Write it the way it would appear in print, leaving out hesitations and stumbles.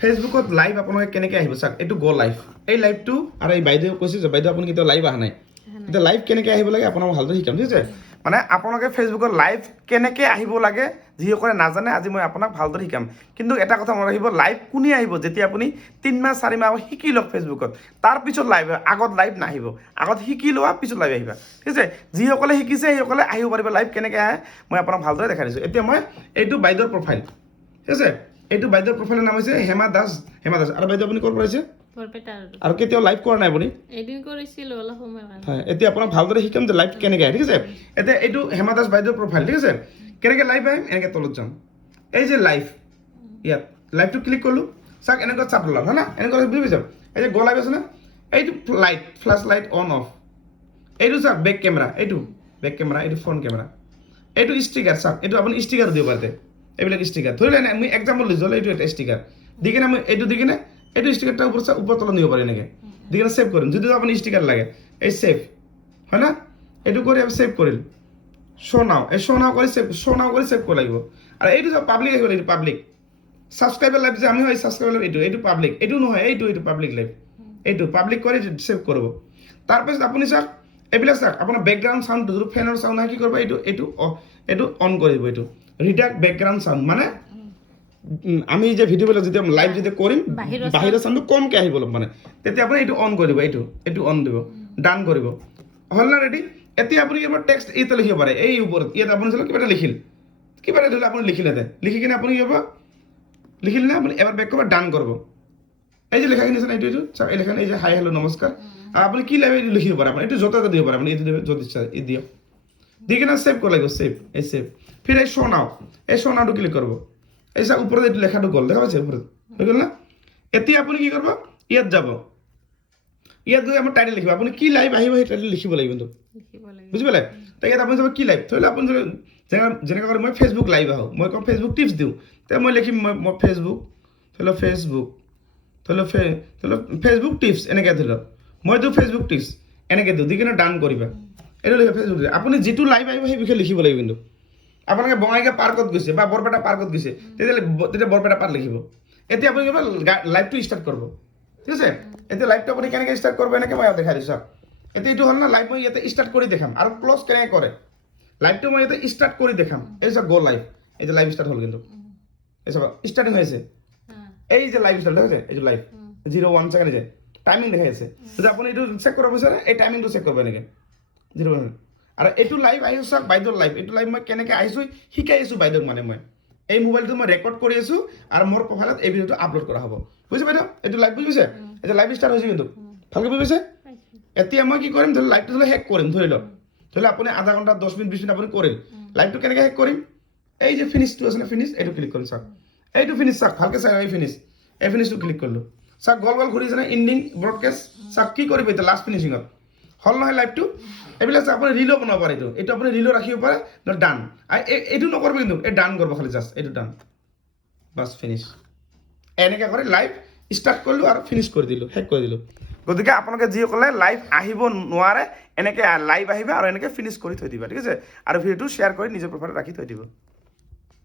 ফেচবুকত লাইভ আপোনালোকে কেনেকৈ আহিব চাওক এইটো গ' লাইভ এই লাইভটো আৰু এই বাইদেউ কৈছে যে বাইদেউ আপুনি কেতিয়াও লাইভ অহা নাই এতিয়া লাইভ কেনেকৈ আহিব লাগে আপোনাক ভালদৰে শিকাম ঠিক আছে মানে আপোনালোকে ফেচবুকত লাইভ কেনেকৈ আহিব লাগে যিসকলে নাজানে আজি মই আপোনাক ভালদৰে শিকাম কিন্তু এটা কথা মনত ৰাখিব লাইভ কোনে আহিব যেতিয়া আপুনি 3 মাহ 4 মাহ শিকি লওক ফেচবুকত তাৰপিছত লাইভ আগত লাইভ নাহিব আগত শিকি লোৱা পিছত লাইভ আহিবা ঠিক আছে যিসকলে শিকিছে সেইসকলে আহিব পাৰিব লাইভ কেনেকৈ আহে মই আপোনাক ভালদৰে দেখাই দিছোঁ এতিয়া মই এইটো বাইদেউৰ প্ৰফাইল ঠিক আছে এইটো বাইদেউৰ প্ৰফাইলৰ নাম হৈছে হেমা দাস আৰু বাইদেউ আপুনি ক'ৰ পৰা আহিছে আৰু কেতিয়াও লাইভ কৰা নাই আপুনি এদিন কৰিছিলোঁ অলপ সময় হয় এতিয়া আপোনাক ভালদৰে শিকাম যে লাইভ কেনেকৈ আহে ঠিক আছে এতিয়া এইটো হেমা দাস বাইদেউৰ প্ৰফাইল ঠিক আছে কেনেকৈ লাইভ আহিম এনেকৈ তলত যাম এই যে লাইভ ইয়াত লাইভটো ক্লিক কৰিলোঁ চাওক এনেকুৱা চাপ ল'লা হয় না এনেকুৱা বুজি পাইছা এই যে গ' লাইভ আছে না এইটো light flash light on of এইটো চাওক বেক কেমেৰা এইটো বেক কেমেৰা এইটো ফ্ৰণ্ট কেমেৰা এইটো ষ্টিকাৰ চাওক এইটো আপুনি ষ্টিকাৰ দিব পাৰে এইবিলাক ষ্টিকাৰ ধৰি লওক আমি এক্সাম্পল দিছোঁ হ'লে এইটো এটা ষ্টিকাৰ দি কিনে আমি এইটো দি কিনে এইটো ষ্টিকাৰটা ওপৰ তলত নিব পাৰে এনেকৈ দি কিনে ছেভ কৰিম যদি আপুনি ষ্টিকাৰ লাগে এই ছেভ হয় না এইটো কৰি আমি ছেভ কৰিল শ্ব' নাও এই শ্ব' নাও কৰি ছেভ কৰিব লাগিব আৰু এইটো যে পাব্লিক আহিব লাগিব পাব্লিক ছাবস্ক্ৰাইবাৰ লাইভ যে আমি হয় ছাবস্ক্ৰাইবাৰ লাইভ এইটো পাব্লিক এইটো নহয় এইটো পাব্লিক লাইভ এইটো পাব্লিক কৰি ছেভ কৰিব তাৰপিছত আপুনি চাওক এইবিলাক চাওক আপোনাৰ বেকগ্ৰাউণ্ড চাউণ্ড যদি ফেনৰ চাউণ্ড আহে কি কৰিব এইটো অন কৰিব এইটো ৰিডাক্ট বেকগ্ৰাউণ্ড চাউণ্ড মানে আমি যে ভিডিঅ'বিলাক যেতিয়া লাইভ যেতিয়া কৰিম বাহিৰৰ চাউণ্ডটো কমকৈ আহিব অলপ মানে তেতিয়া আপুনি এইটো অন কৰিব এইটো অন দিব ডান কৰিব হ'ল না ৰেডি এতিয়া আপুনি কিবা টেক্সট ইয়াতে লিখিব পাৰে এই ওপৰত ইয়াত আপুনি চাওক কিবা এটা লিখিল কিবা এটা ধৰি লওক আপুনি লিখিলে লিখি কিনে আপুনি কি হ'ব লিখিলে না আপুনি এবাৰ বেক কৰিব ডান কৰিব এই যে লেখাখিনি আছে না এইটো চাওক এই লেখাখিনি এই যে হাই হেল্ল' নমস্কাৰ আৰু আপুনি কি লাইভ এইটো লিখিব পাৰে আপুনি এইটো য'তে দিব পাৰে আপুনি এইটো দিব য'ত ইচ্ছা এই দিয়ক দি কিনে ছেভ কৰিব লাগিব ছেভ ফিৰ এই শ্ব' নাওটো ক্লিক কৰিব এই চাওক ওপৰত এইটো লেখাটো গ'ল দেখা পাইছে ওপৰত হৈ গ'ল না এতিয়া আপুনি কি কৰিব ইয়াত যাব ইয়াত গৈ আমাৰ টাইটেল লিখিব আপুনি কি লাইভ আহিব সেই টাইটেল লিখিব লাগিব কিন্তু বুজি পালে তো ইয়াত আপুনি যাব কি লাইভ ধৰি লওক আপুনি যেনেকৈ কৰি মই ফেচবুক লাইভ আহোঁ মই কওঁ ফেচবুক টিপছ দিওঁ তেতিয়া মই লিখিম মই ফেচবুক ধৰি লওক ফেচবুক টিপছ এনেকৈ ধৰি লওক মই দিওঁ ফেচবুক টিপছ এনেকৈ দিওঁ দি কিনে ডান কৰিবা এইটো লিখা ফেচবুক আপুনি যিটো লাইভ আহিব সেই বিষয়ে লিখিব লাগিব কিন্তু আপোনালোকে বঙাইগাঁও পাৰ্কত গৈছে বা বৰপেটা পাৰ্কত গৈছে তেতিয়া বৰপেটা পাৰ্ক লিখিব এতিয়া আপুনি কিবা লাইভটো ষ্টাৰ্ট কৰিব ঠিক আছে এতিয়া লাইভটো আপুনি কেনেকৈ ষ্টাৰ্ট কৰিব এনেকৈ মই দেখাই দিছোঁ এতিয়া এইটো হ'ল না লাইভ মই ইয়াতে ষ্টাৰ্ট কৰি দেখাম আৰু ক্ল'জ কেনেকৈ কৰে লাইভটো মই ইয়াতে ষ্টাৰ্ট কৰি দেখাম এই চাওক গ' লাইভ এই যে লাইভ ষ্টাৰ্ট হ'ল কিন্তু এই চাওক ষ্টাৰ্টিং হৈছে এই যে লাইভ ষ্টাৰ্ট হৈছে এইটো লাইভ 0-1 ছেকেণ্ড যে টাইমিং দেখাই আছে যদি আপুনি এইটো চেক কৰিব বিচাৰে এই টাইমিংটো চেক কৰিব এনেকৈ 0-1 আৰু এইটো লাইভ আহিছোঁ চাওক বাইদেউৰ লাইভ এইটো লাইভ মই কেনেকৈ আহিছোঁ শিকাই আছোঁ বাইদেউক মানে মই এই মোবাইলটো মই ৰেকৰ্ড কৰি আছোঁ আৰু মোৰ প্ৰফাইলত এই ভিডিঅ'টো আপলোড কৰা হ'ব বুজি বাইদেউ এইটো লাইভ বুজি পাইছে এতিয়া লাইভ ষ্টাৰ্ট হৈছে কিন্তু ভালকৈ বুজি পাইছে এতিয়া মই কি কৰিম ধৰি লাইভটো ধৰি শেষ কৰিম ধৰি লওক আপুনি আধা ঘণ্টা 10 মিনিট 20 মিনিট আপুনি কৰিল লাইভটো কেনেকৈ শেষ কৰিম এই যে ফিনিছটো আছে না ফিনিছ এইটো ক্লিক কৰিম চাওক এইটো ফিনিছ চাওক ভালকৈ চাওক এই ফিনিছটো ক্লিক কৰিলোঁ চাওক গল ঘূৰি আছে না ইণ্ডিং ব্ৰডকাষ্ট চাওক কি কৰিব এতিয়া লাষ্ট ফিনিচিঙত হ'ল নহয় লাইভটো এইবিলাক চাওক আপুনি ৰিলো বনাব পাৰে এইটো আপুনি ৰিলো ৰাখিব পাৰে ডান এইটো নকৰিব কিন্তু এই ডান কৰিব খালি জাষ্ট এইটো ডান বাছ ফিনিছ এনেকৈ কৰি লাইভ ষ্টাৰ্ট কৰিলোঁ আৰু ফিনিছ কৰি দিলোঁ শেষ কৰি দিলোঁ গতিকে আপোনালোকে যিসকলে লাইভ আহিব নোৱাৰে এনেকৈ লাইভ আহিবা আৰু এনেকৈ ফিনিছ কৰি থৈ দিবা ঠিক আছে আৰু ভিডিঅ'টো শ্বেয়াৰ কৰি নিজৰ প্ৰফাইলত ৰাখি থৈ দিব